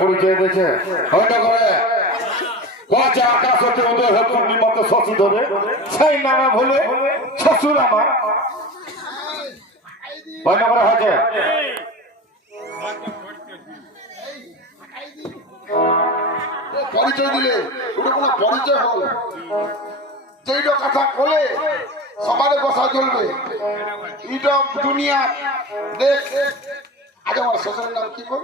পরিচয় দিয়েছে আকাশ হচ্ছে উদয় হয় পূর্ণিমাতে শশী ধরে সেই নামে ভুলে শ্বশুর আমার করে হয়েছে পরিচয় দিলে ওটা কোনো পরিচয় হল যেইটা কথা বলে সবারে বসা চলবে এটা দুনিয়া দেখ আগে আমার শ্বশুরের নাম কি বল